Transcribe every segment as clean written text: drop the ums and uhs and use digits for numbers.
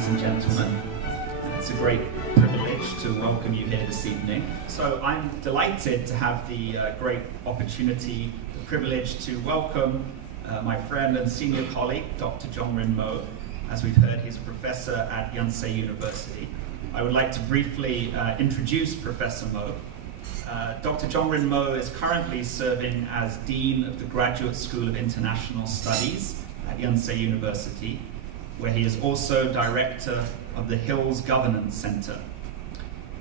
ladies and gentlemen. It's a great privilege to welcome you here this evening. So I'm delighted to have the great opportunity, the privilege to welcome my friend and senior colleague, Dr. Jongryn Mo. As we've heard, he's a professor at Yonsei University. I would like to briefly introduce Professor Mo. Dr. Jongryn Mo is currently serving as Dean of the Graduate School of International Studies at Yonsei University, where he is also Director of the Hills Governance Center.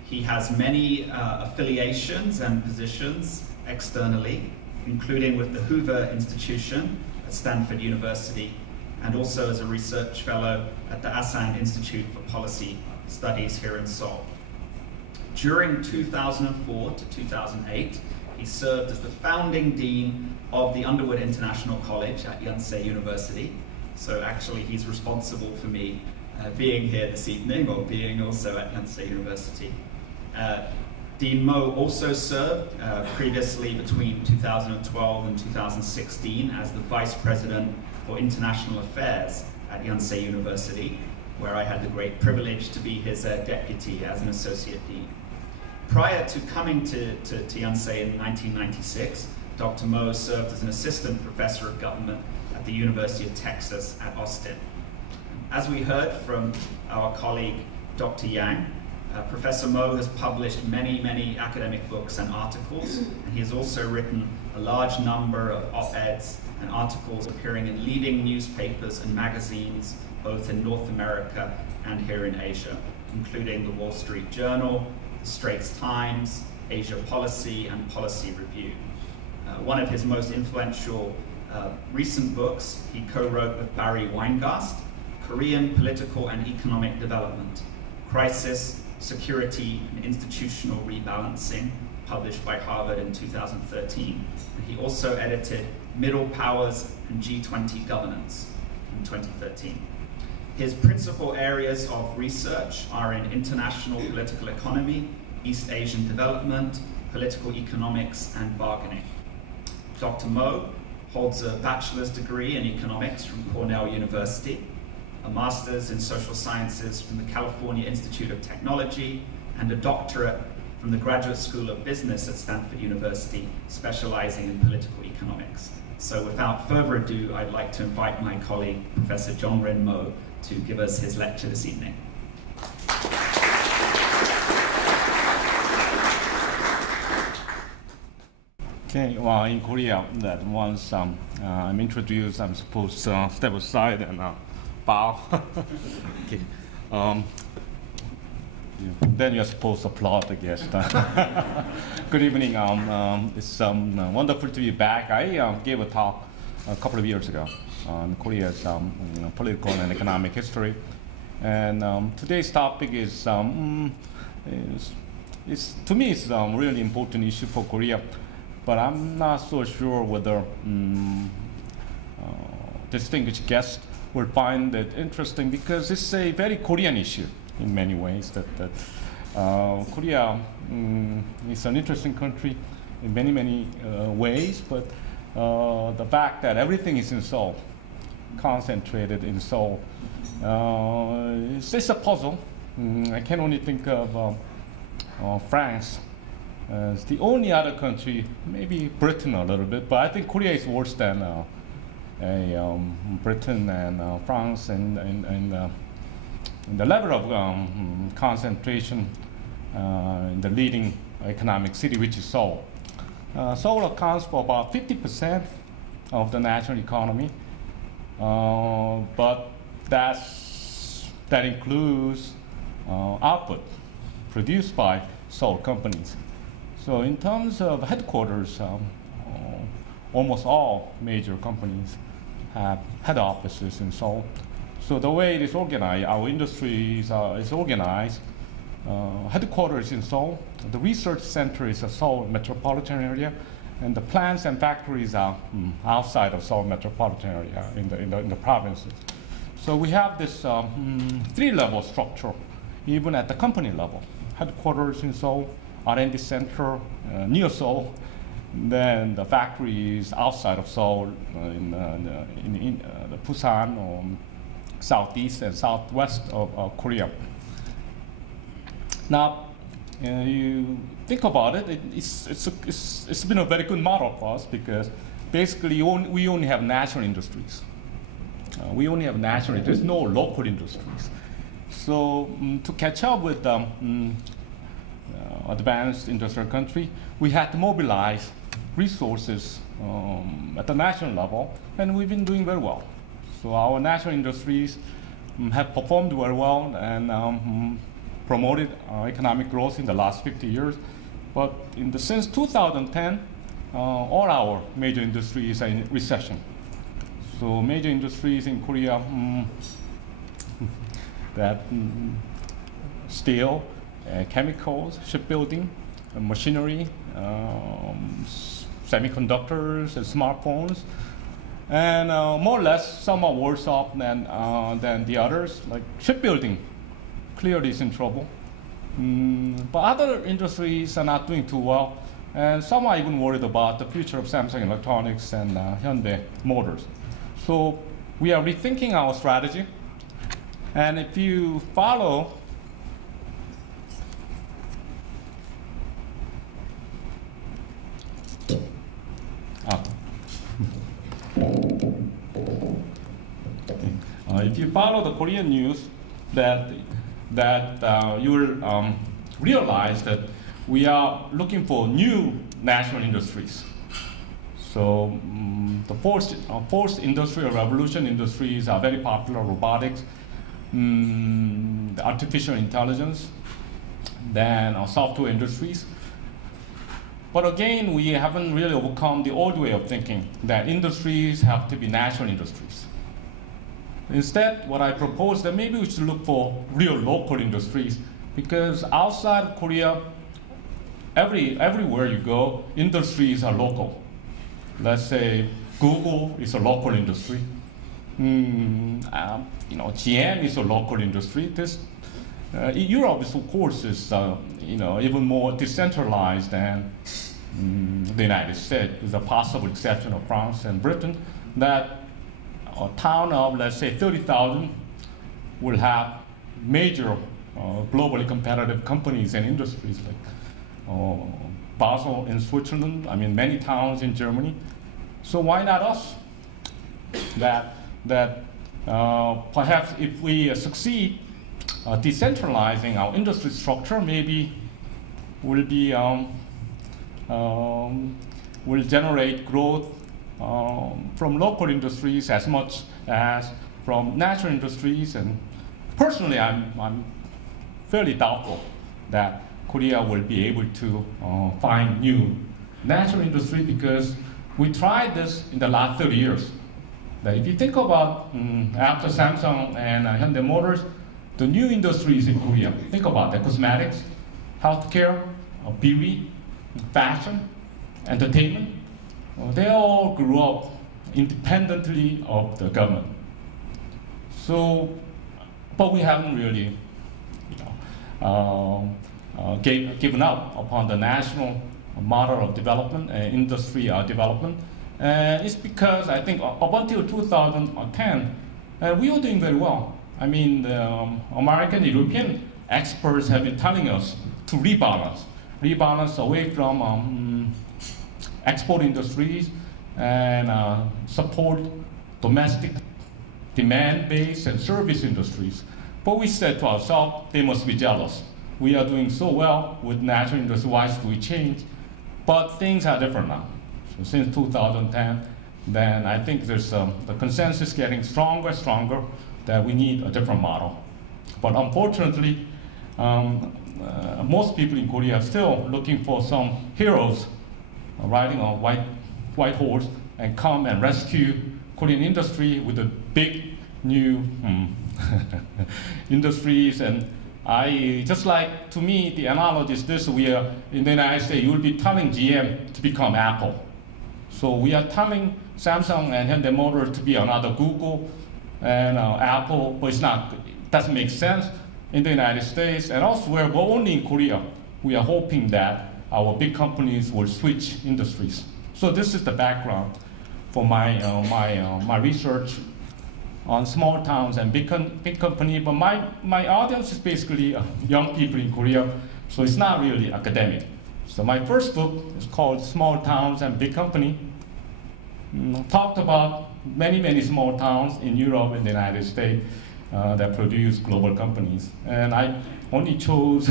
He has many affiliations and positions externally, including with the Hoover Institution at Stanford University, and also as a research fellow at the Asan Institute for Policy Studies here in Seoul. During 2004 to 2008, he served as the founding dean of the Underwood International College at Yonsei University. So actually he's responsible for me being here this evening, or being also at Yonsei University. Dean Mo also served previously between 2012 and 2016 as the Vice President for International Affairs at Yonsei University, where I had the great privilege to be his deputy as an Associate Dean. Prior to coming to Yonsei in 1996, Dr. Mo served as an Assistant Professor of Government at the University of Texas at Austin. As we heard from our colleague, Dr. Yang, Professor Mo has published many academic books and articles, and he has also written a large number of op-eds and articles appearing in leading newspapers and magazines, both in North America and here in Asia, including the Wall Street Journal, the Straits Times, Asia Policy, and Policy Review. One of his most influential recent books he co-wrote with Barry Weingast, Korean Political and Economic Development, Crisis, Security, and Institutional Rebalancing, published by Harvard in 2013. And he also edited Middle Powers and G20 Governance in 2013. His principal areas of research are in international political economy, East Asian development, political economics, and bargaining. Dr. Mo holds a bachelor's degree in economics from Cornell University, a master's in social sciences from the California Institute of Technology, and a doctorate from the Graduate School of Business at Stanford University, specializing in political economics. So without further ado, I'd like to invite my colleague, Professor Jongryn Mo, to give us his lecture this evening. Okay, well, in Korea, that once I'm introduced, I'm supposed to step aside and bow. Okay. Then you're supposed to applaud, I guess. Good evening. It's wonderful to be back. I gave a talk a couple of years ago on Korea's political and economic history, and today's topic is to me, it's a really important issue for Korea. But I'm not so sure whether distinguished guests will find it interesting, because it's a very Korean issue in many ways. That Korea is an interesting country in many ways, but the fact that everything is in Seoul, concentrated in Seoul, it's a puzzle. I can only think of France as the only other country, maybe Britain a little bit, but I think Korea is worse than Britain and France, and the level of concentration in the leading economic city, which is Seoul. Seoul accounts for about 50% of the national economy, but that includes output produced by Seoul companies. So in terms of headquarters, almost all major companies have head offices in Seoul. So the way it is organized, our industry is organized. Headquarters in Seoul, the research center is a Seoul metropolitan area, and the plants and factories are outside of Seoul metropolitan area in the provinces. So we have this three-level structure, even at the company level. Headquarters in Seoul, R&D center near Seoul, then the factories outside of Seoul in the Busan or southeast and southwest of Korea. Now, you think about it, it's been a very good model for us because basically we only have national industries. There's no local industries. So to catch up with advanced industrial country, we had to mobilize resources at the national level, and we've been doing very well. So our national industries have performed very well and promoted economic growth in the last 50 years. But since 2010, all our major industries are in recession. So major industries in Korea that steel, chemicals, shipbuilding, machinery, semiconductors, and smartphones, and more or less some are worse off than the others. Like shipbuilding, clearly is in trouble. But other industries are not doing too well, and some are even worried about the future of Samsung Electronics and Hyundai Motors. So we are rethinking our strategy, and if you follow if you follow the Korean news, that you will realize that we are looking for new national industries. So the fourth industrial revolution industries are very popular: robotics, the artificial intelligence, then software industries. But again, we haven't really overcome the old way of thinking that industries have to be national industries. Instead, what I propose that maybe we should look for real local industries, because outside of Korea, everywhere you go, industries are local. Let's say Google is a local industry. GM is a local industry. Europe, of course, is even more decentralized than the United States, with a possible exception of France and Britain, that a town of, let's say, 30,000 will have major globally competitive companies and industries like Basel in Switzerland, many towns in Germany. So why not us? That perhaps if we succeed decentralizing our industry structure, maybe will generate growth from local industries as much as from natural industries. And personally, I'm fairly doubtful that Korea will be able to find new natural industry, because we tried this in the last 30 years. That if you think about after Samsung and Hyundai Motors, the new industries in Korea, think about that: cosmetics, healthcare, beauty, fashion, entertainment. They all grew up independently of the government. So, but we haven't really given up upon the national model of development and industry development. And it's because I think up until 2010, we were doing very well. The American, European experts have been telling us to rebalance away from export industries and support domestic demand-based and service industries. But we said to ourselves, they must be jealous. We are doing so well with natural industry, why should we change? But things are different now. So since 2010, then I think there's the consensus getting stronger that we need a different model. But unfortunately, most people in Korea are still looking for some heroes riding on white horse and come and rescue Korean industry with the big new industries. And to me, the analogy is this: we are in the United States, you will be telling GM to become Apple. So we are telling Samsung and Hyundai Motors to be another Google and Apple, but it doesn't make sense in the United States and elsewhere, but only in Korea. We are hoping that our big companies will switch industries. So this is the background for my research. on small towns and big company, but my audience is basically young people in Korea, so it's not really academic. So my first book is called Small Towns and Big Company. Talked about many small towns in Europe and the United States that produce global companies. And I only chose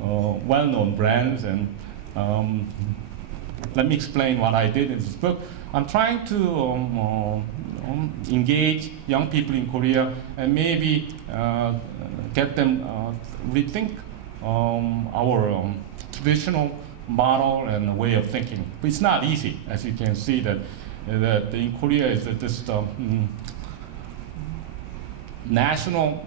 well-known brands, and let me explain what I did in this book. I'm trying to engage young people in Korea and maybe get them rethink our traditional model and way of thinking. But it's not easy, as you can see that in Korea is that this national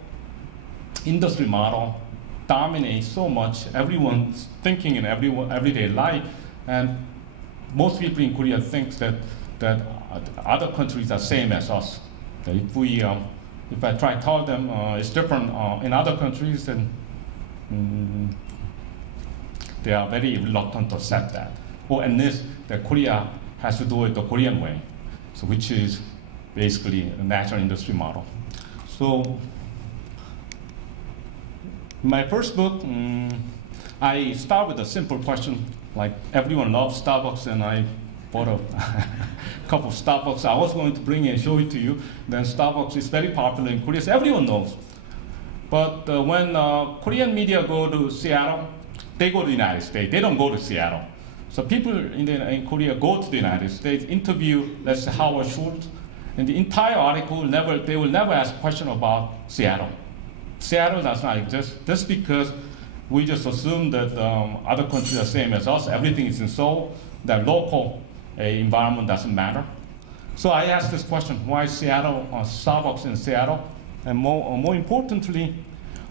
industry model dominates so much everyone's thinking in everyday life, and most people in Korea think that other countries are same as us. That if I try to tell them it's different in other countries, then they are very reluctant to accept that. Or at least that Korea has to do it the Korean way, so which is basically a national industry model. So in my first book, I start with a simple question, like everyone loves Starbucks, and I bought a cup of Starbucks. I was going to bring it and show it to you. Then Starbucks is very popular in Korea, so everyone knows. But when Korean media go to Seattle, they go to the United States. They don't go to Seattle. So people in Korea go to the United States, interview, let's say, Howard Schultz, and the entire article, they will never ask a question about Seattle. Seattle does not exist, just because we just assume that other countries are the same as us. Everything is in Seoul, that local environment doesn't matter. So I asked this question: why Seattle, Starbucks in Seattle? And more importantly,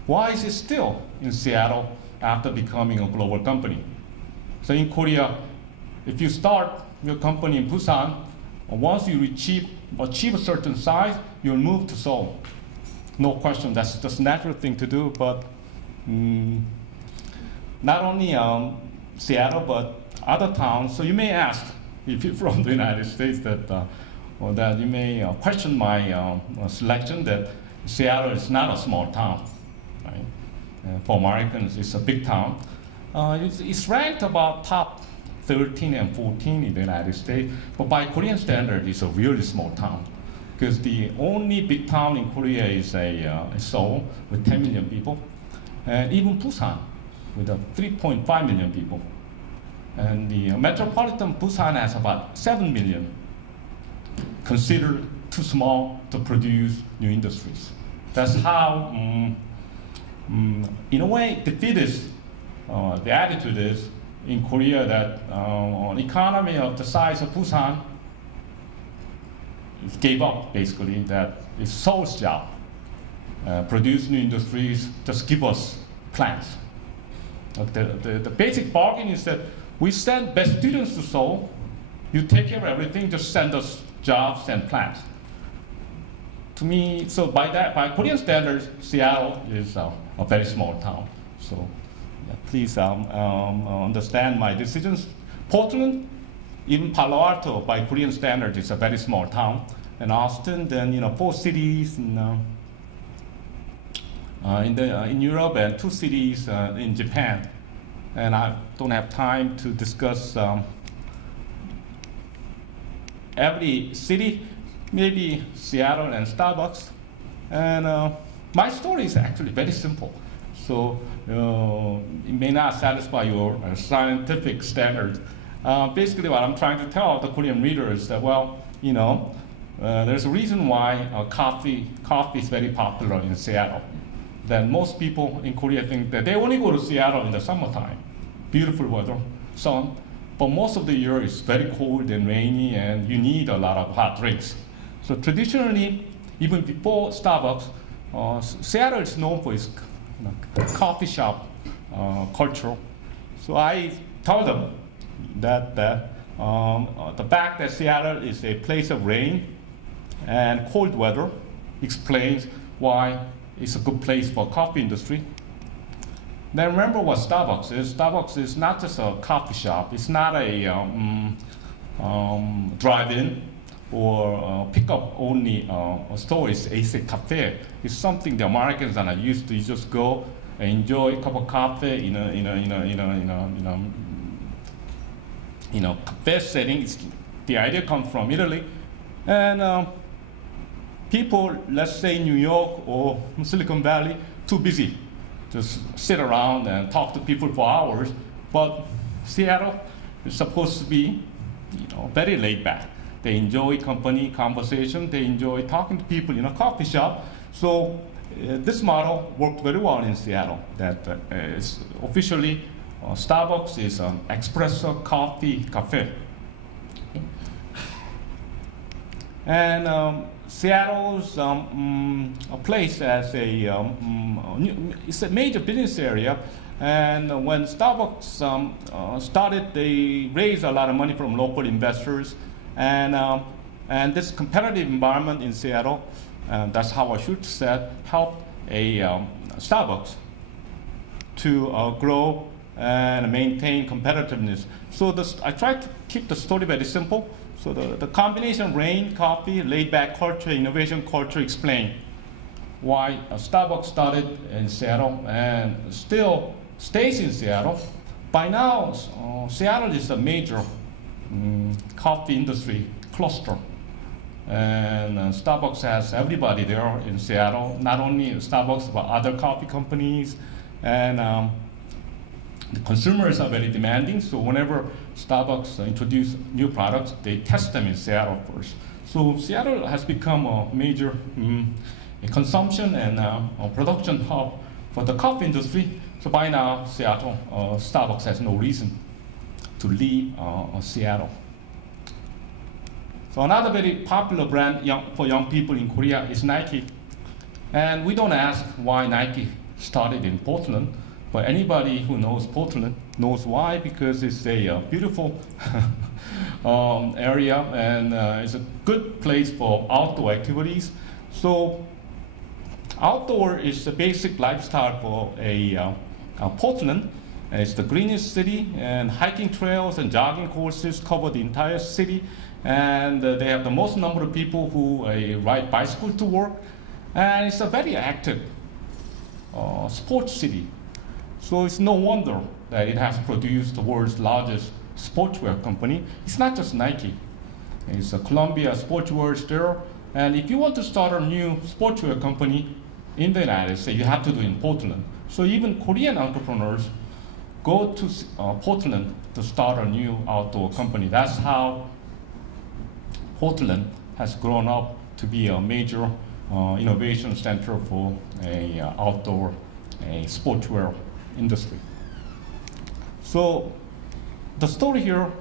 why is it still in Seattle after becoming a global company? So in Korea, if you start your company in Busan, once you achieve a certain size, you'll move to Seoul. No question, that's just a natural thing to do, but not only Seattle, but other towns. So you may ask, if you're from the United States, that you may question my selection, that Seattle is not a small town. Right? For Americans, it's a big town. It's ranked about top 13 and 14 in the United States, but by Korean standard, it's a really small town. Because the only big town in Korea is Seoul with 10 million people, and even Busan with 3.5 million people. And the metropolitan Busan has about 7 million, considered too small to produce new industries. That's how, in a way, defeatist the attitude is in Korea, that an economy of the size of Busan gave up, basically, that it's Seoul's job. Produce new industries, just give us plans. The basic bargain is that we send best students to Seoul, you take care of everything, just send us jobs and plans. To me, so by Korean standards, Seattle is a very small town. So yeah, please understand my decisions. Portland, even Palo Alto, by Korean standards, is a very small town. And Austin, then 4 cities in Europe and 2 cities in Japan. And I don't have time to discuss every city, maybe Seattle and Starbucks. And my story is actually very simple. So it may not satisfy your scientific standards. Basically, what I'm trying to tell the Korean readers is that, well, there's a reason why coffee is very popular in Seattle. Then most people in Korea think that they only go to Seattle in the summertime. Beautiful weather, sun, but most of the year it's very cold and rainy, and you need a lot of hot drinks. So traditionally, even before Starbucks, Seattle is known for its coffee shop culture. So I tell them that the fact that Seattle is a place of rain and cold weather explains why it's a good place for coffee industry. Then remember what Starbucks is. Starbucks is not just a coffee shop. It's not a drive-in. or pick-up only stores, AC cafe. It's something the Americans are not used to. You just go and enjoy a cup of coffee in a cafe setting. The idea comes from Italy, and people, let's say New York or Silicon Valley, too busy. Just sit around and talk to people for hours. But Seattle is supposed to be, very laid back. They enjoy company conversation. They enjoy talking to people in a coffee shop. So this model worked very well in Seattle. That is officially Starbucks is an espresso coffee cafe. And Seattle's a place as it's a major business area. And when Starbucks started, they raised a lot of money from local investors. And this competitive environment in Seattle, that's how I should say, helped Starbucks to grow and maintain competitiveness. So I tried to keep the story very simple. So the combination of rain, coffee, laid-back culture, innovation culture explain why Starbucks started in Seattle and still stays in Seattle. By now, Seattle is a major coffee industry cluster. And Starbucks has everybody there in Seattle, not only Starbucks, but other coffee companies. And the consumers are very demanding, so whenever Starbucks introduce new products, they test them in Seattle first. So Seattle has become a major consumption and production hub for the coffee industry. So by now, Seattle, Starbucks has no reason to leave Seattle. So another very popular brand for young people in Korea is Nike. And we don't ask why Nike started in Portland, but anybody who knows Portland knows why, because it's a beautiful area, and it's a good place for outdoor activities. So outdoor is the basic lifestyle for Portland. It's the greenest city, and hiking trails and jogging courses cover the entire city. And they have the most number of people who ride bicycle to work. And it's a very active sports city. So it's no wonder that it has produced the world's largest sportswear company. It's not just Nike. It's a Columbia Sportswear is there. And if you want to start a new sportswear company in the United States, you have to do it in Portland. So even Korean entrepreneurs go to Portland to start a new outdoor company. That's how Portland has grown up to be a major innovation center for outdoor sportswear industry. So the story here, of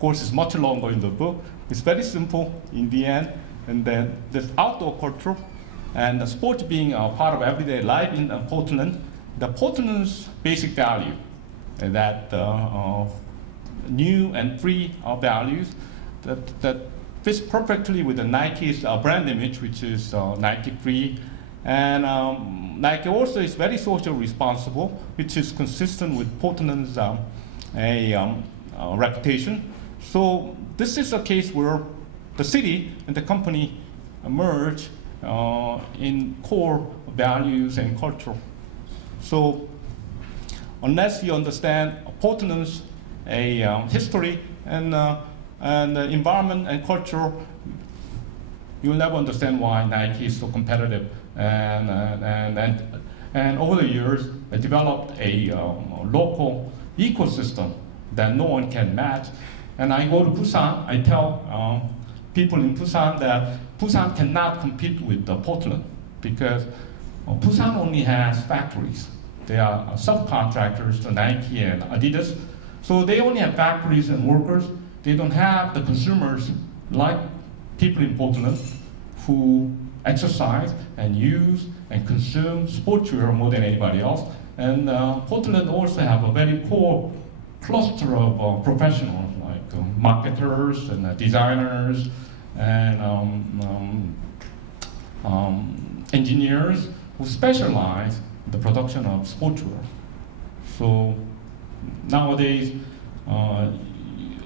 course, is much longer in the book. It's very simple in the end, and then this outdoor culture and the sports being a part of everyday life in Portland. The Portland's basic value, that new and free values that fits perfectly with the Nike's brand image, which is Nike free. And Nike also is very socially responsible, which is consistent with Portland's reputation. So this is a case where the city and the company merge in core values and culture. So unless you understand Portland's history and environment and culture, you'll never understand why Nike is so competitive. And over the years, they developed a local ecosystem that no one can match. And I go to Busan, I tell people in Busan that Busan cannot compete with Portland because Busan only has factories. They are subcontractors to Nike and Adidas. So they only have factories and workers. They don't have the consumers like people in Portland who exercise and use and consume sportswear more than anybody else. And Portland also have a very core cluster of professionals like marketers and designers and engineers who specialize in the production of sportswear. So nowadays,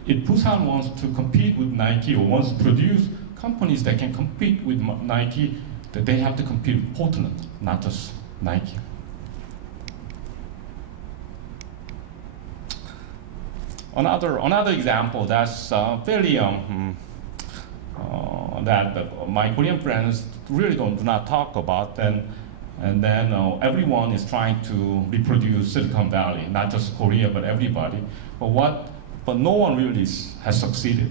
if Busan wants to compete with Nike or wants to produce companies that can compete with Nike, that they have to compete with Portland, not just Nike. Another example that's fairly that my Korean friends really do not talk about, and then everyone is trying to reproduce Silicon Valley, not just Korea but everybody. But no one really has succeeded.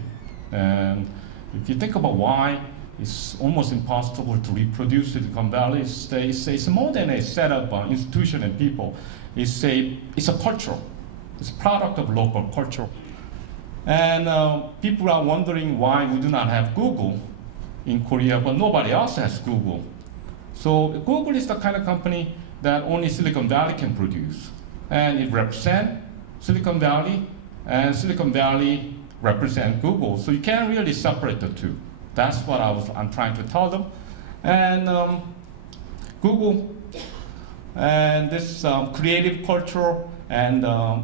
And if you think about why it's almost impossible to reproduce Silicon Valley, it's more than a set of institution and people. It's a culture. It's a product of local culture. And people are wondering why we do not have Google in Korea, but nobody else has Google. So Google is the kind of company that only Silicon Valley can produce. And it represents Silicon Valley, and Silicon Valley represents Google. So you can't really separate the two. That's what I'm trying to tell them. And Google and this creative culture and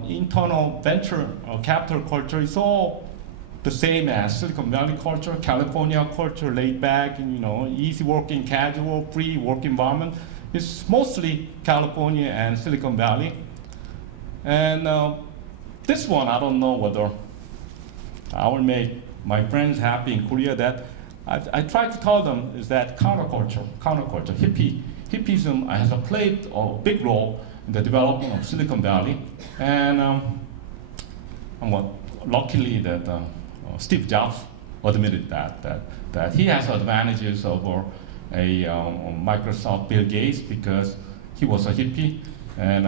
internal venture capital culture is all the same as Silicon Valley culture, California culture, laid back, and, easy working, casual, free work environment. It's mostly California and Silicon Valley. And this one, I don't know whether I will make my friends happy in Korea. That I try to tell them is that counterculture, hippism has played a big role in the development of Silicon Valley. And luckily that Steve Jobs admitted that he has advantages over a Microsoft Bill Gates because he was a hippie, and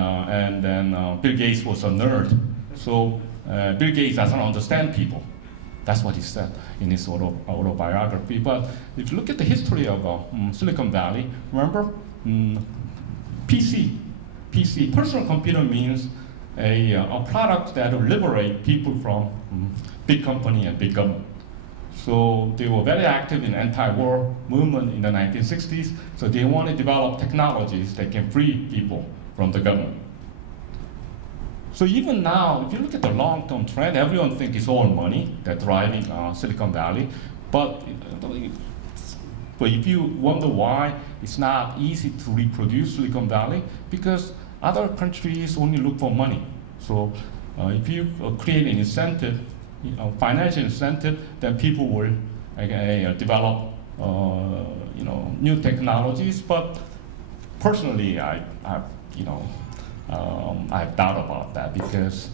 then Bill Gates was a nerd. So Bill Gates doesn't understand people. That's what he said in his autobiography. But if you look at the history of Silicon Valley, remember PC, personal computer means a product that will liberate people from big company and big government. So they were very active in anti-war movement in the 1960s. So they want to develop technologies that can free people from the government. So even now, if you look at the long-term trend, everyone thinks it's all money that's driving Silicon Valley. But if you wonder why it's not easy to reproduce Silicon Valley, because other countries only look for money. So if you create an incentive, financial incentive, then people will develop new technologies. But personally, I have doubt about that, because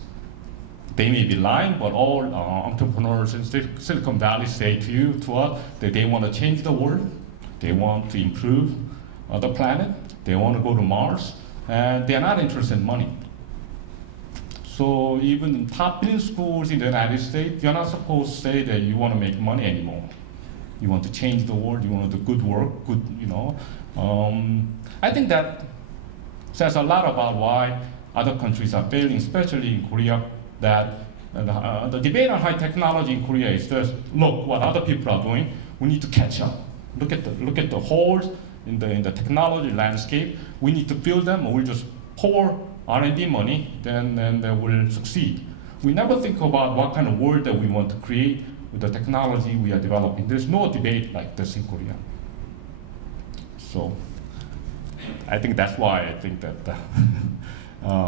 they may be lying, but all entrepreneurs in Silicon Valley say to us that they want to change the world, they want to improve the planet, they want to go to Mars, and they are not interested in money. So even in top business schools in the United States, you're not supposed to say that you want to make money anymore. You want to change the world, you want to do good work, I think that says a lot about why other countries are failing, especially in Korea, that the debate on high technology in Korea is just, look what other people are doing, we need to catch up. Look at the holes in the technology landscape, we need to fill them, or we'll just pour R&D money, then they will succeed. We never think about what kind of world that we want to create with the technology we are developing. There's no debate like this in Korea. So I think that's why I think that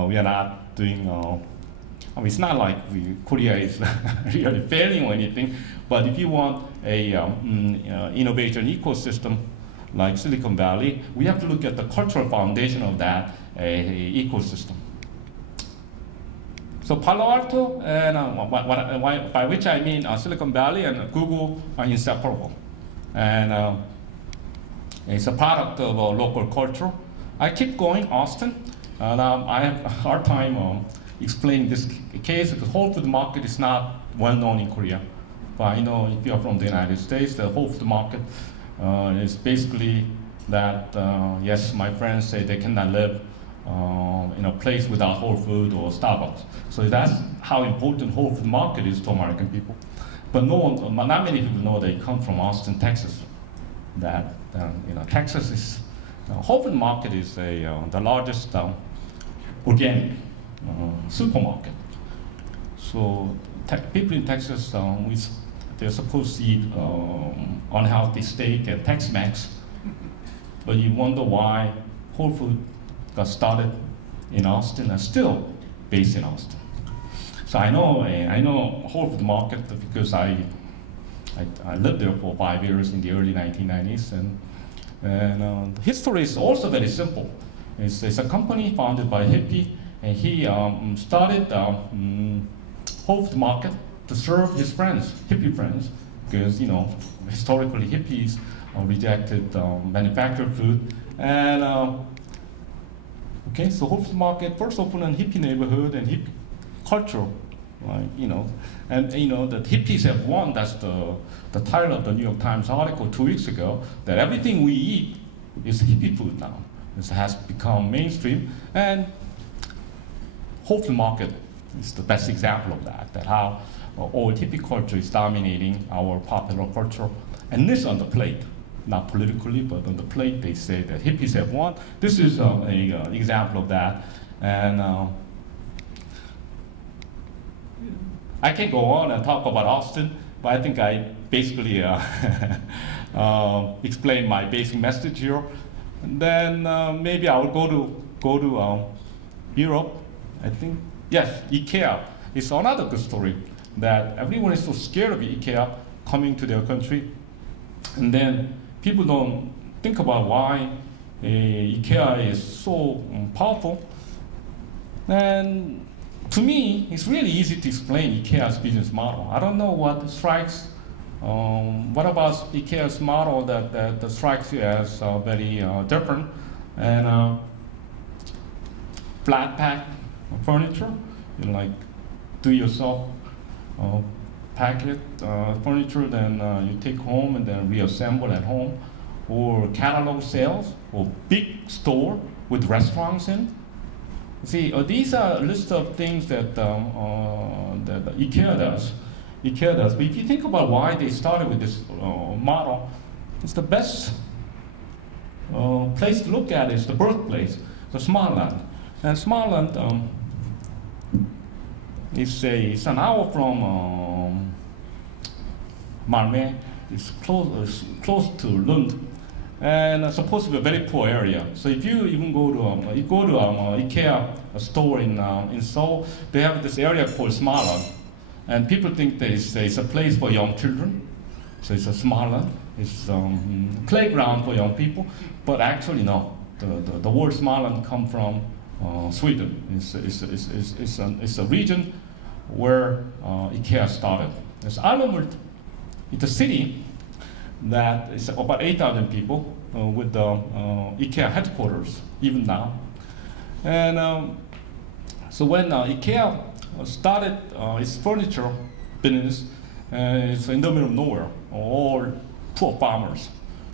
we are not doing, it's not like Korea is really failing or anything, but if you want a innovation ecosystem like Silicon Valley, we have to look at the cultural foundation of that ecosystem. So Palo Alto, and by which I mean Silicon Valley and Google are inseparable. And it's a product of local culture. I keep going, Austin. I have a hard time explaining this case because Whole Food Market is not well known in Korea. But I know if you are from the United States, the Whole Food Market is basically that, yes, my friends say they cannot live in a place without Whole Food or Starbucks. So that's how important Whole Food Market is to American people. But not many people know they come from Austin, Texas. That Texas is Whole Food Market is the largest organic supermarket. So people in Texas, they're supposed to eat unhealthy steak and Tex-Mex, but you wonder why Whole Foods got started in Austin and still based in Austin. So I know Whole Foods Market because I lived there for 5 years in the early 1990s, and the history is also very simple. It's a company founded by a hippie, and he started Whole Foods Market to serve his friends, hippie friends, because historically hippies rejected manufactured food. And okay, so Whole Foods Market first opened in hippie neighborhood and hippie culture, right? And that hippies have won. That's the title of the New York Times article 2 weeks ago. That everything we eat is hippie food now. It has become mainstream, and Whole Foods Market is the best example of that. That how old hippie culture is dominating our popular culture, and this on the plate. Not politically, but on the plate, they say that hippies have won. This is an example of that. And I can go on and talk about Austin, but I think I basically explained my basic message here. And then maybe I will go to Europe. I think, yes, IKEA is another good story. That everyone is so scared of IKEA coming to their country, and then people don't think about why IKEA is so powerful. And to me, it's really easy to explain IKEA's business model. I don't know what strikes, what about IKEA's model that strikes you as very different. And flat pack furniture, like do yourself packet furniture, then you take home and then reassemble at home, or catalog sales, or big store with restaurants in. See, these are a list of things that IKEA does. IKEA does. But if you think about why they started with this model, it's the best place to look at is the birthplace, the Småland. And Småland it's an hour from Malmö. It's close to Lund, and supposed to be a very poor area. So if you even go to IKEA store in Seoul, they have this area called Småland, and people think that it's a place for young children. So it's a Småland. It's playground for young people, but actually no. The word Småland come from Sweden. It's a region where IKEA started. It's Almut. It's a city that is about 8,000 people with the IKEA headquarters even now. And so when IKEA started its furniture business, it's in the middle of nowhere, all poor farmers.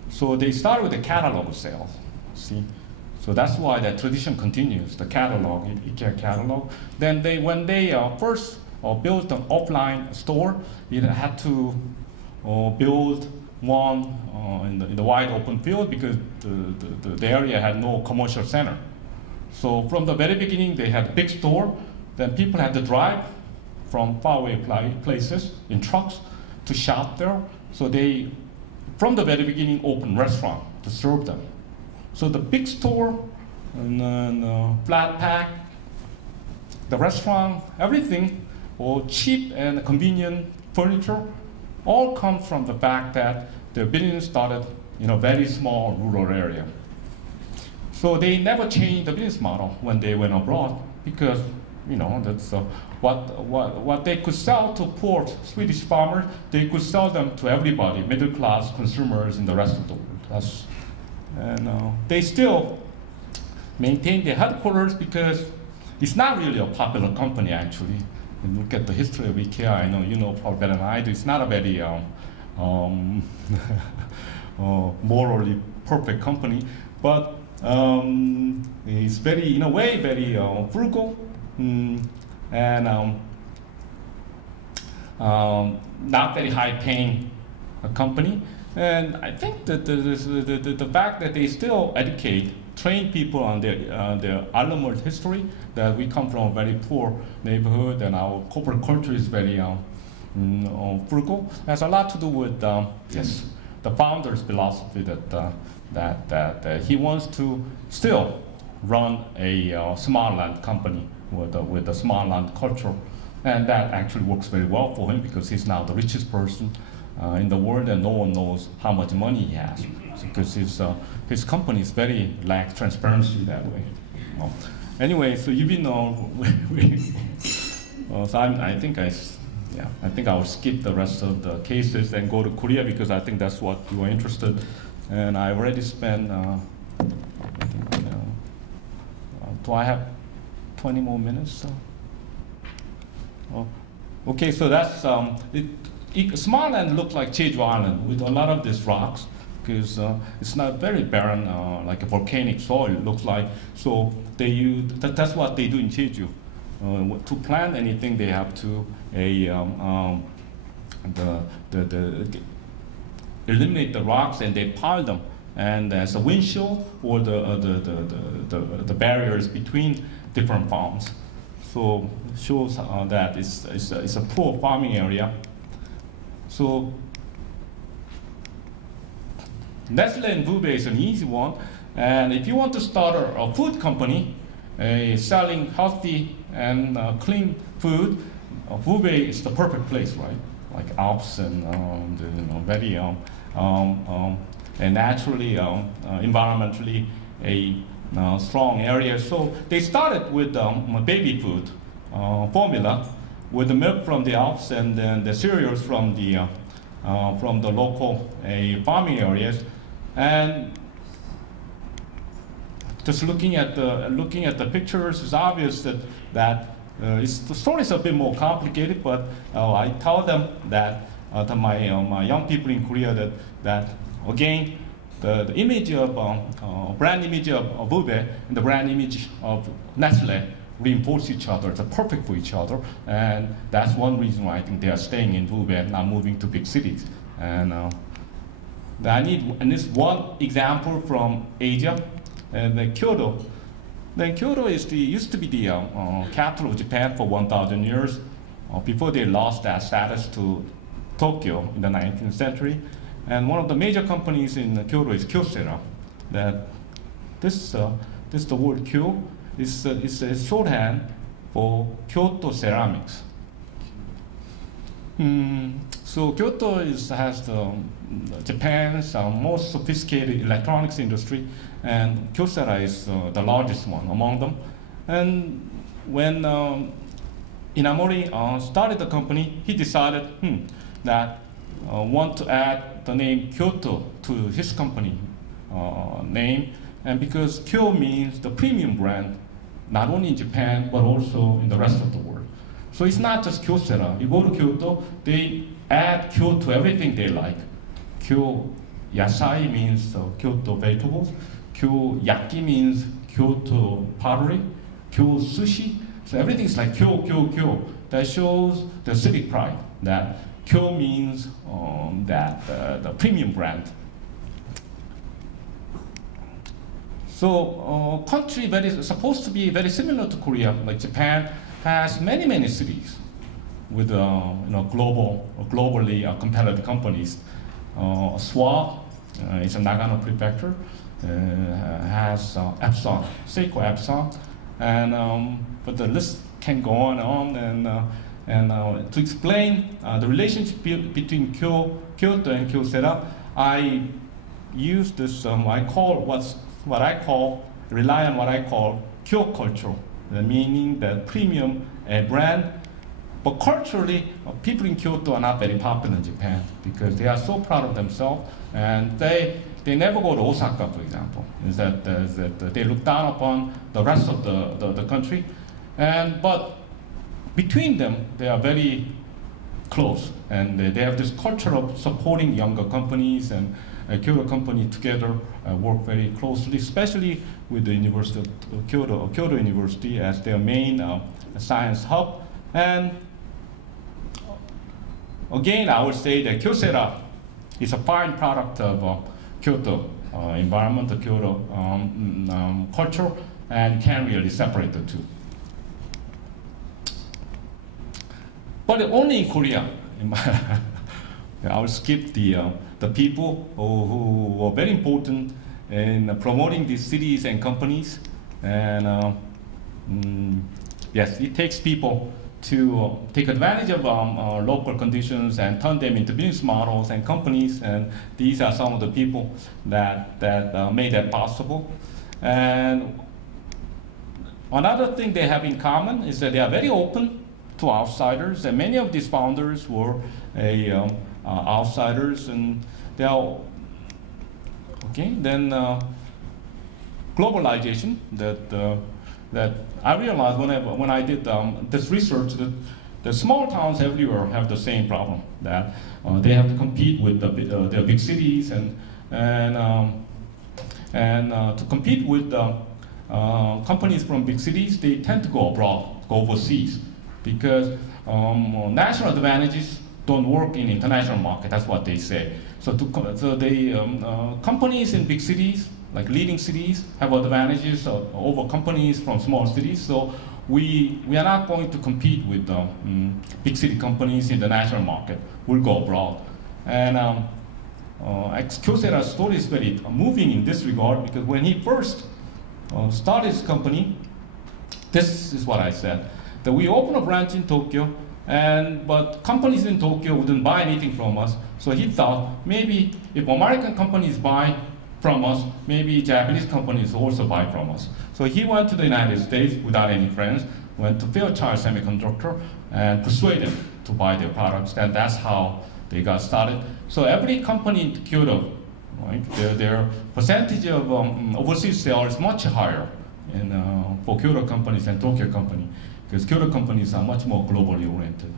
So they started with the catalog sales. See. So that's why that tradition continues, the catalog, IKEA catalog. Then when they first built an offline store, it had to build one in the wide open field because the area had no commercial center. So from the very beginning, they had a big store. Then people had to drive from faraway places in trucks to shop there. So they, from the very beginning, opened restaurant to serve them. So the big store, and then flat pack, the restaurant, everything, all cheap and convenient furniture, all comes from the fact that their business started in a very small rural area. So they never changed the business model when they went abroad because that's what they could sell to poor Swedish farmers, they could sell them to everybody, middle class consumers in the rest of the world. And they still maintain their headquarters because it's not really a popular company actually. When you look at the history of IKEA, I know you know probably better than I do. It's not a very morally perfect company, but it's very, in a way, very frugal and not very high-paying company. And I think that the fact that they still educate train people on their alumni history, that we come from a very poor neighborhood and our corporate culture is very frugal. It has a lot to do with yes, the founder's philosophy that he wants to still run a small land company with a small land culture. And that actually works very well for him because he's now the richest person in the world, and no one knows how much money he has because his company is very lacks transparency that way. Anyway, so you've been so I think I will skip the rest of the cases and go to Korea because I think that's what you are interested. And I already spent. Do I have 20 more minutes? Okay, so that's small land looks like Jeju Island with a lot of these rocks because it's not very barren, like a volcanic soil it looks like. So they use that's what they do in Jeju. To plant anything, they have to eliminate the rocks and they pile them. And as a windshield or the barriers between different farms. So it shows that it's a poor farming area. So Nestle and Vube is an easy one. And if you want to start a food company selling healthy and clean food, Vube is the perfect place, right? Like Alps and very and naturally, environmentally, a strong area. So they started with baby food formula, with the milk from the Alps and then the cereals from the local farming areas, and just looking at the pictures, it's obvious that the story is a bit more complicated. But I tell them that to my young people in Korea that again, the image of brand image of Vube and the brand image of Nestle reinforce each other. They're perfect for each other, and that's one reason why I think they are staying in Vube and not moving to big cities. And this one example from Asia, and Kyoto. Then Kyoto used to be the capital of Japan for 1,000 years before they lost that status to Tokyo in the 19th century. And one of the major companies in Kyoto is Kyocera. That the word Kyo is a shorthand for Kyoto ceramics. So Kyoto has Japan's most sophisticated electronics industry, and Kyocera is the largest one among them. And when Inamori started the company, he decided that want to add the name Kyoto to his company name, and because Kyo means the premium brand, not only in Japan but also in the rest of the world. So it's not just Kyocera. You go to Kyoto, they add Kyo to everything they like. Kyo Yasai means Kyoto vegetables. Kyo Yaki means Kyoto pottery. Kyo Sushi. So everything's like Kyo, Kyo, Kyo. That shows the civic pride that Kyo means the premium brand. So country supposed to be very similar to Korea, like Japan has many cities with globally competitive companies. Suwa is a Nagano prefecture, has Epson, Seiko Epson, and but the list can go on and to explain the relationship between Kyoto and Kyocera, I use this. Rely on what I call Kyo culture, meaning that premium brand. But culturally, people in Kyoto are not very popular in Japan because they are so proud of themselves, and they never go to Osaka, for example. Is that they look down upon the rest of the country, but between them they are very close, and they have this culture of supporting younger companies, and Kyoto company together work very closely, especially with the University of Kyoto University as their main science hub. And again, I would say that Kyocera is a fine product of Kyoto environment, the Kyoto culture, and can't really separate the two. But only in Korea, I'll skip the people who were very important in promoting these cities and companies. And yes, it takes people to take advantage of local conditions and turn them into business models and companies. And these are some of the people that made that possible. And another thing they have in common is that they are very open to outsiders. And many of these founders were outsiders, and they are okay. Then globalization that I realized when I did this research that the small towns everywhere have the same problem, that they have to compete with the big cities, and to compete with companies from big cities, they tend to go abroad, go overseas, because national advantages don't work in international market. That's what they say. So companies in big cities, like leading cities, have advantages over companies from small cities. So we are not going to compete with big city companies in the national market. We'll go abroad. And Kyocera's story is very moving in this regard, because when he first started his company, this is what I said, that we opened a branch in Tokyo, but companies in Tokyo wouldn't buy anything from us. So he thought, maybe if American companies buy from us, maybe Japanese companies also buy from us. So he went to the United States without any friends, went to Fairchild Semiconductor and persuaded them to buy their products, and that's how they got started. So every company in Kyoto, right, their percentage of overseas sales is much higher for Kyoto companies and Tokyo company, because Kyoto companies are much more globally oriented.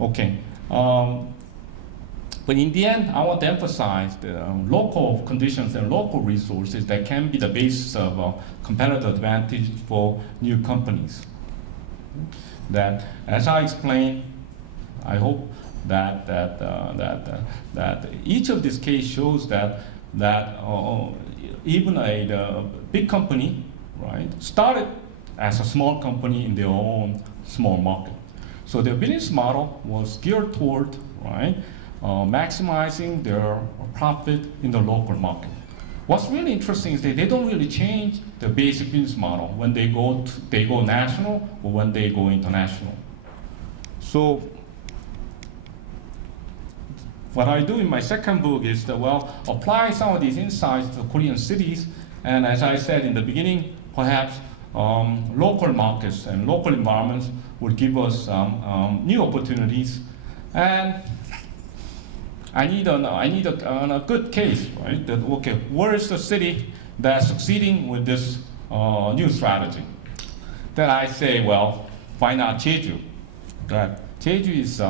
Okay. But in the end, I want to emphasize the local conditions and local resources that can be the basis of competitive advantage for new companies. That, as I explained, I hope that each of these cases shows that even a big company, right, started as a small company in their own small market. So their business model was geared toward, right, maximizing their profit in the local market. What's really interesting is that they don't really change the basic business model when they go national or when they go international. So what I do in my second book is to, well, apply some of these insights to Korean cities, and as I said in the beginning, perhaps local markets and local environments will give us new opportunities. And I need a good case, right? That, okay, where is the city that's succeeding with this new strategy? Then I say, well, why not Jeju? That Jeju is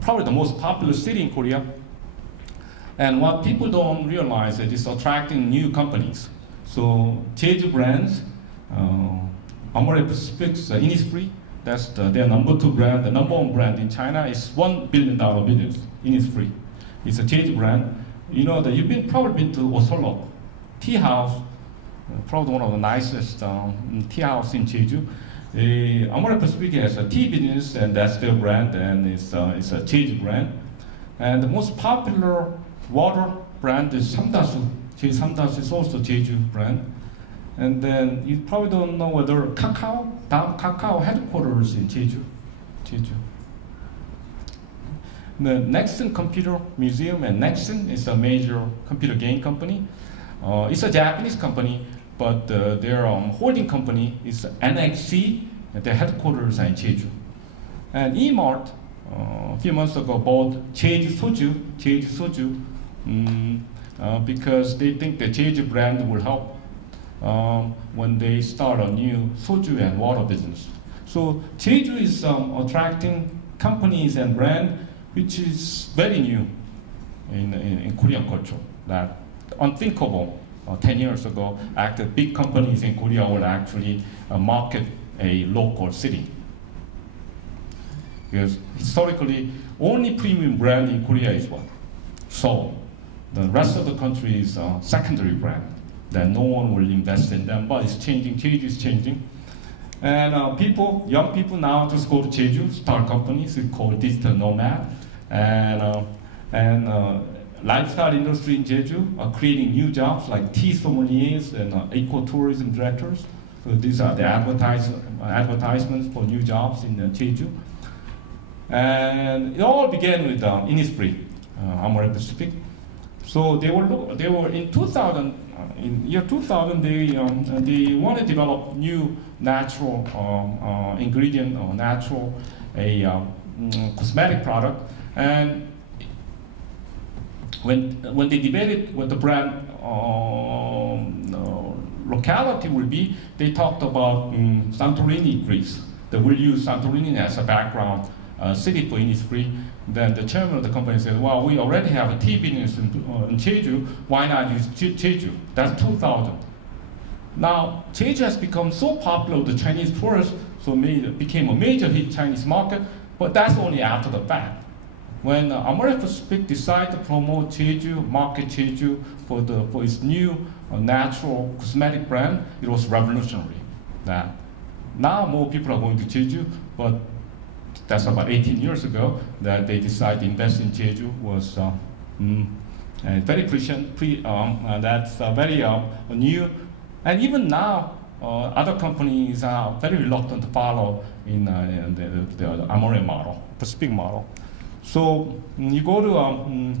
probably the most popular city in Korea. And what people don't realize is it's attracting new companies. So Jeju brands, Amore Pacific's Innisfree, that's their #2 brand. The #1 brand in China is $1 billion business. Innisfree. It's a Jeju brand. You know that you've probably been to Osolo tea house, probably one of the nicest tea house in Jeju. Amore Pacific has a tea business, and that's their brand, and it's a Jeju brand. And the most popular water brand is Samdasu. Jeju Samdasu is also Jeju brand. And then you probably don't know whether Kakao headquarters in Jeju. The Nexon Computer Museum, and Nexon is a major computer game company. It's a Japanese company, but their holding company is NXC, and their headquarters are in Jeju. And E-Mart, a few months ago, bought Jeju Soju, because they think the Jeju brand will help when they start a new soju and water business. So Jeju is attracting companies and brand which is very new in Korean culture. That unthinkable 10 years ago, big companies in Korea will actually market a local city. Because historically, only premium brand in Korea is what? Seoul. The rest of the country is a secondary brand that no one will invest in them, but it's changing, Jeju is changing. And young people now just go to Jeju, start companies, it's called digital nomad. And lifestyle industry in Jeju are creating new jobs like tea sommeliers and ecotourism directors. So these are the advertisements for new jobs in Jeju. And it all began with Innisfree, Amore Pacific. So they were in 2000. In year 2000, they want to develop new natural ingredient or natural cosmetic product. And when they debated what the brand locality will be, they talked about Santorini, Greece. They will use Santorini as a background city for Innisfree. Then the chairman of the company said, well, we already have a tea business in Jeju, why not use Jeju? That's 2000. Now, Jeju has become so popular with the Chinese tourists, so it became a major hit Chinese market, but that's only after the fact. When Amore Pacific decided to promote Jeju, market Jeju for its new natural cosmetic brand, it was revolutionary. That now more people are going to Jeju, but that's about 18 years ago that they decided to invest in Jeju was very that's very new. And even now, other companies are very reluctant to follow in the Amore model, Pacific model. So you go to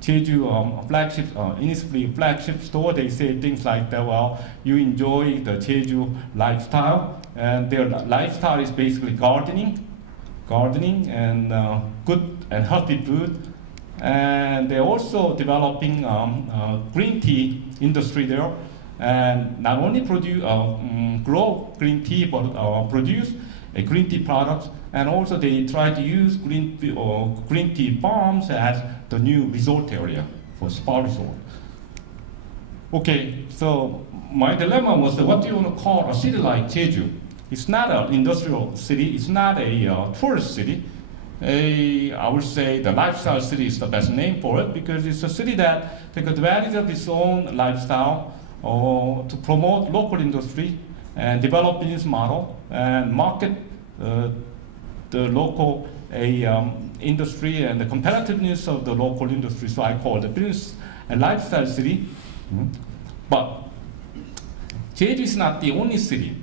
Jeju flagship, Innisfree flagship store, they say things like that, well, you enjoy the Jeju lifestyle, and their lifestyle is basically gardening and good and healthy food. And they're also developing green tea industry there. And not only grow green tea, but produce a green tea product. And also they try to use green tea farms as the new resort area for spa resort. Okay, so my dilemma was that what do you want to call a city like Jeju? It's not an industrial city, it's not a tourist city. I would say the lifestyle city is the best name for it because it's a city that takes advantage of its own lifestyle to promote local industry and develop business model and market the local industry and the competitiveness of the local industry. So I call it a business and lifestyle city. But Jeju is not the only city.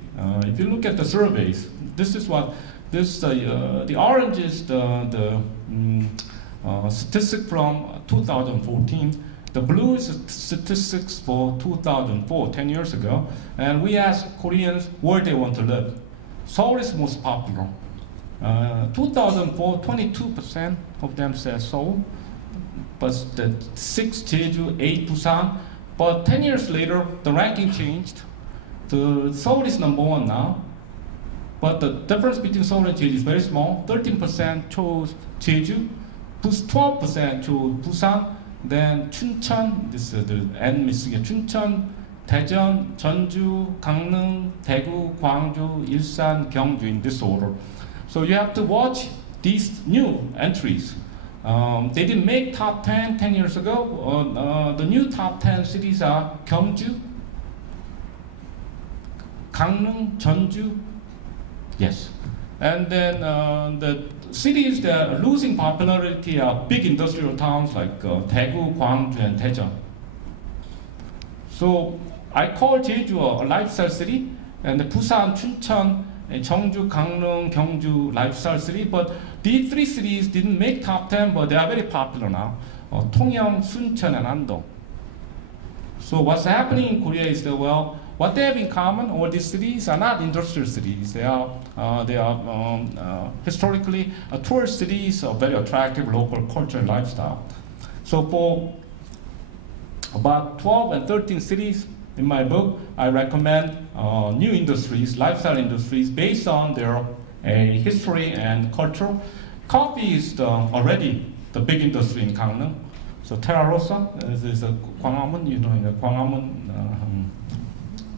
If you look at the surveys, this is what the orange is the statistic from 2014. The blue is statistics for 2004, 10 years ago. And we asked Koreans where they want to live. Seoul is most popular. 2004, 22% of them said Seoul, but 6 Jeju, 8 Busan. But 10 years later, the ranking changed. The Seoul is #1 now, but the difference between Seoul and Jeju is very small. 13% chose Jeju, 12% chose Busan, then Chuncheon, this is the N missing here, Chuncheon, Daejeon, Jeonju, Gangneung, Daegu, Gwangju, Ilsan, Gyeongju in this order. So you have to watch these new entries. They didn't make top 10 years ago. The new top 10 cities are Gyeongju, Gangneung, Jeonju, yes. And then the cities that are losing popularity are big industrial towns like Daegu, Gwangju, and Daejeon. So I call Jeju a lifestyle city, and the Busan, Chuncheon, Jeonju, Gangneung, Gyeongju lifestyle city. But these 3 cities didn't make top 10, but they are very popular now. Tongyeong, Suncheon, and Andong. So what's happening in Korea is that, well, what they have in common, all these cities are not industrial cities. They are historically tourist cities of very attractive local culture and lifestyle. So for about 12 and 13 cities in my book, I recommend new industries, lifestyle industries, based on their history and culture. Coffee is already the big industry in Gangneung. So Terra Rosa is a Gwanghwamun, you know, in the Gwanghwamun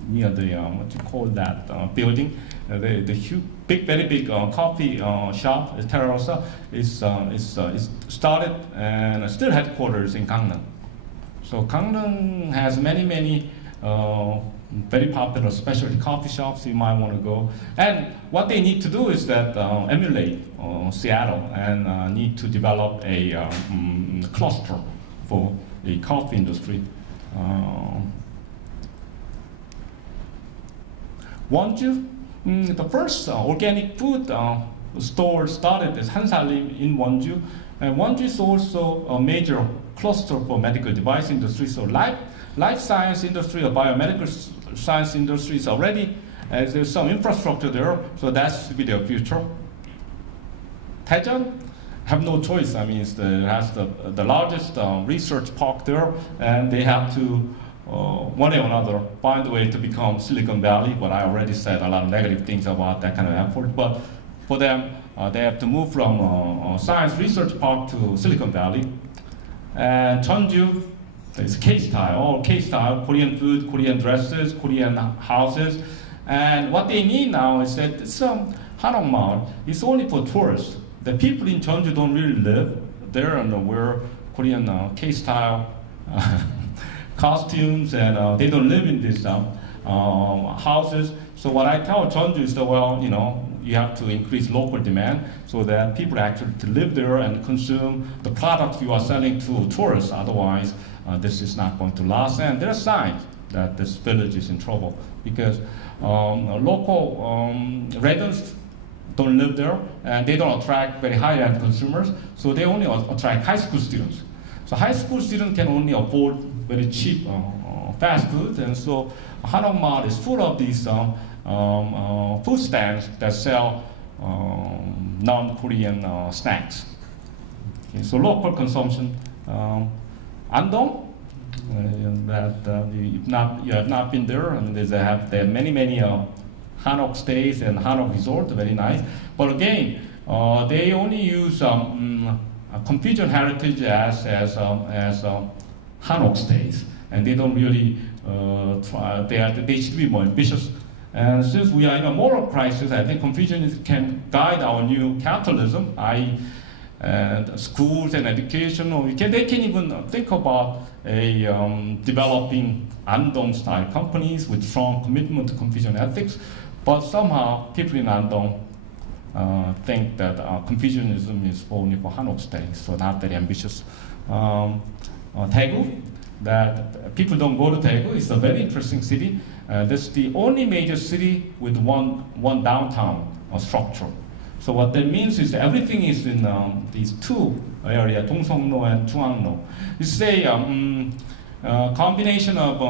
near the what you call that building. The huge, very big coffee shop, Terrarosa, is started and still headquarters in Gangneung. So Gangneung has many very popular specialty coffee shops you might want to go. And what they need to do is that emulate Seattle and need to develop a cluster for the coffee industry. Wonju, the first organic food store started as Hansalim in Wonju. And Wonju is also a major cluster for medical device industry. So life science industry or biomedical science industry is already, there's some infrastructure there, so that's to be their future. Daejeon have no choice. I mean, it has the largest research park there, and they have to, one way or another, find a way to become Silicon Valley, but I already said a lot of negative things about that kind of effort. But for them, they have to move from science research park to Silicon Valley. And Jeonju, it's K-style, all K-style, Korean food, Korean dresses, Korean houses. And what they need now is that some Hanok Mall is only for tourists. The people in Jeonju don't really live there and wear Korean K-style costumes, and they don't live in these houses. So what I tell Jeonju is that, well, you know, you have to increase local demand so that people actually to live there and consume the products you are selling to tourists. Otherwise, this is not going to last. And there are signs that this village is in trouble because local residents don't live there, and they don't attract very high-end consumers, so they only attract high school students. So high school students can only afford very cheap fast food, and so Hanok Mall is full of these food stands that sell non-Korean snacks. Okay, so local consumption. Andong, you have not been there, and there have many Hanok stays and Hanok resort, very nice. But again, they only use Confucian heritage as Hanok stays, and they don't really try. They should be more ambitious. And since we are in a moral crisis, I think Confucianism can guide our new capitalism, and schools and education, or they can even think about developing Andong-style companies with strong commitment to Confucian ethics. But somehow, people in Andong think that Confucianism is only for Hanok stays, so not very ambitious. Daegu, that people don't go to Daegu. It's a very interesting city. This is the only major city with one downtown structure. So what that means is everything is in these two areas, Dongseongno and Jungangno. It's a combination of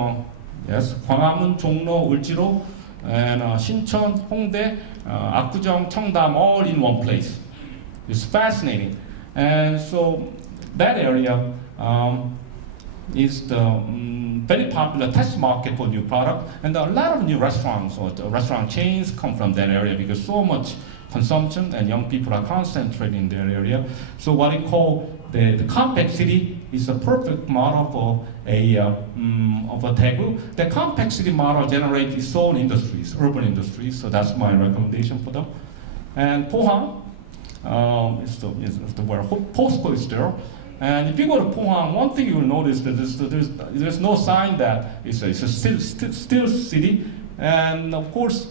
Gwanghwamun, Jongno, Ulji로, and Sincheon, Hongdae, Apgujeong, Cheongdam, all in one place. It's fascinating. And so that area is the very popular test market for new product, and a lot of new restaurants or restaurant chains come from that area because so much consumption and young people are concentrated in their area. So what we call the compact city is a perfect model for of a Daegu. The compact city model generates its own industries, urban industries. So that's my recommendation for them. And Pohang is where POSCO is there. And if you go to Pohang, one thing you will notice that there's no sign that it's a still city. And of course,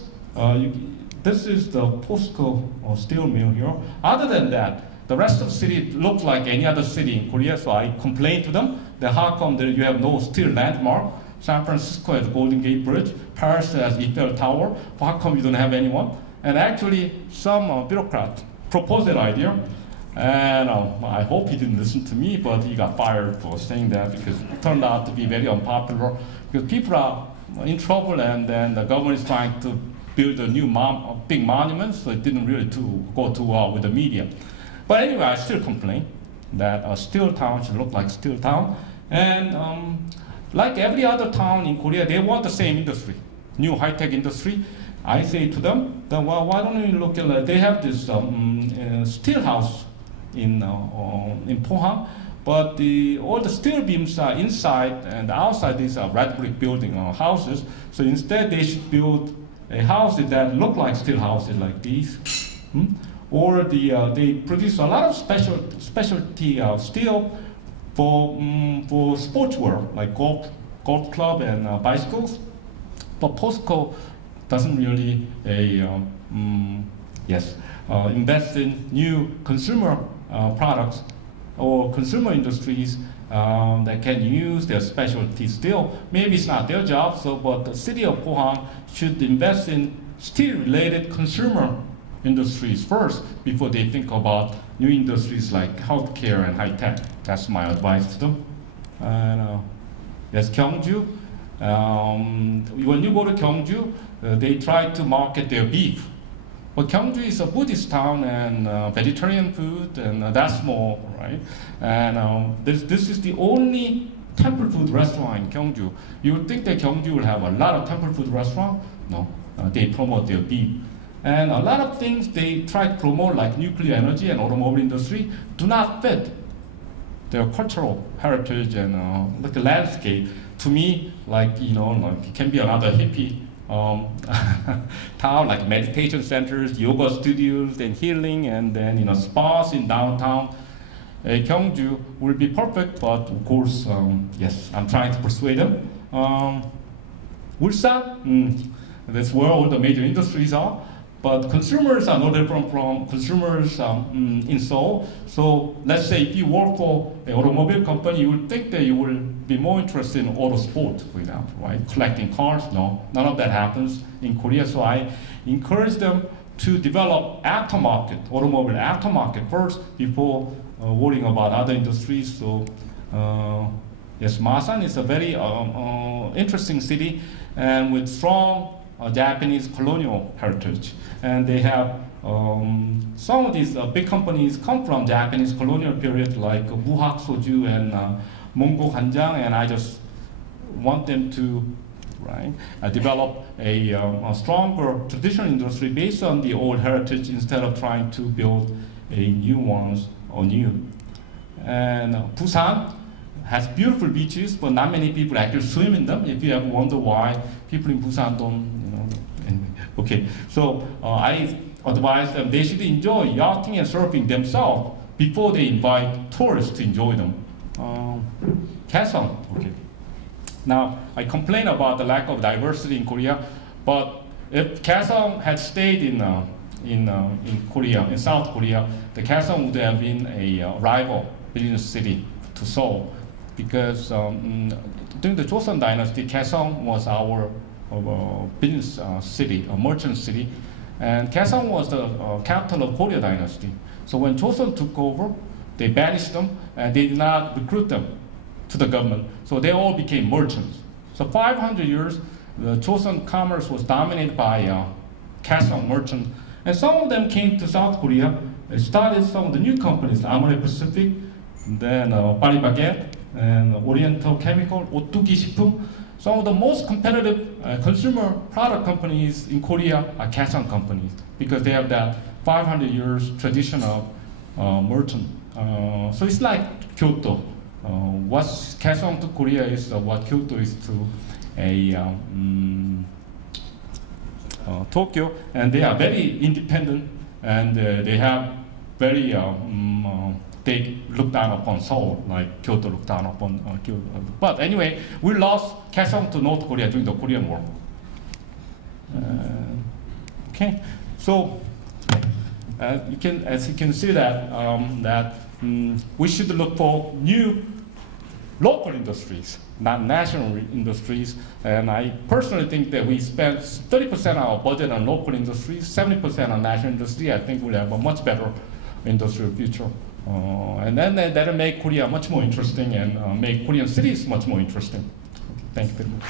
this is the POSCO steel mill here. Other than that, the rest of the city looks like any other city in Korea. So I complained to them that how come that you have no steel landmark? San Francisco has Golden Gate Bridge, Paris has Eiffel Tower. How come you don't have anyone? And actually, some bureaucrat proposed that idea. And I hope he didn't listen to me, but he got fired for saying that because it turned out to be very unpopular. Because people are in trouble, and then the government is trying to build a new big monument, so it didn't really go too well with the media. But anyway, I still complain that a steel town should look like steel town. And like every other town in Korea, they want the same industry, new high-tech industry. I say to them, then, well, why don't you look at, they have this steel house in Pohang, but all the steel beams are inside, and outside these are red brick building or houses. So instead, they should build a house that look like steel houses like these. Or they produce a lot of specialty steel for sports wear, like golf club and bicycles. But POSCO doesn't really invest in new consumer products or consumer industries that can use their specialty steel. Maybe it's not their job, but the city of Pohang should invest in steel-related consumer industries first before they think about new industries like healthcare and high tech. That's my advice to them. And yes, Gyeongju. When you go to Gyeongju, they try to market their beef. But Gyeongju is a Buddhist town and vegetarian food, and that's more, right? And this is the only temple food restaurant in Gyeongju. You would think that Gyeongju will have a lot of temple food restaurants. No, they promote their beef. And a lot of things they try to promote, like nuclear energy and automobile industry, do not fit their cultural heritage and like the landscape. To me, like it can be another hippie town, like meditation centers, yoga studios, and healing, and then spas in downtown. Gyeongju will be perfect, but of course, yes, I'm trying to persuade them. Ulsan, that's where all the major industries are. But consumers are no different from consumers in Seoul. So let's say if you work for an automobile company, you would think that you will be more interested in auto sport, for example, right? Collecting cars, no, none of that happens in Korea. So I encourage them to develop aftermarket, automobile aftermarket first before worrying about other industries. So yes, Masan is a very interesting city and with strong Japanese colonial heritage. And they have some of these big companies come from Japanese colonial period, like Muhak Soju and Mungo Ganjang, and I just want them to develop a stronger traditional industry based on the old heritage instead of trying to build a new ones or new. And Busan has beautiful beaches, but not many people actually swim in them. If you ever wonder why people in Busan don't, okay. So I advise them they should enjoy yachting and surfing themselves before they invite tourists to enjoy them. Kaesong, okay. Now I complain about the lack of diversity in Korea, but if Kaesong had stayed in Korea, in South Korea, the Kaesong would have been a rival business city to Seoul. Because during the Joseon dynasty, Kaesong was our business city, a merchant city, and Kaesong was the capital of Goryeo dynasty. So when Joseon took over, they banished them and they did not recruit them to the government. So they all became merchants. So 500 years, the Joseon commerce was dominated by Kaesong merchants, and some of them came to South Korea. They started some of the new companies, Amore Pacific, then Paris Baguette, and Oriental Chemical, Otugi Shipum. Some of the most competitive consumer product companies in Korea are Kaesong companies because they have that 500 years tradition of merchant. So it's like Kyoto. What's Kaesong to Korea is what Kyoto is to Tokyo, and they are very independent, and they have very they look down upon Seoul, like Kyoto looked down upon Kyoto. But anyway, we lost Kaesong to North Korea during the Korean War. Okay, so as you can see that we should look for new local industries, not national industries. And I personally think that we spend 30% of our budget on local industries, 70% on national industry. I think we'll have a much better industrial future. And then that'll make Korea much more interesting and make Korean cities much more interesting. Okay, thank you very much.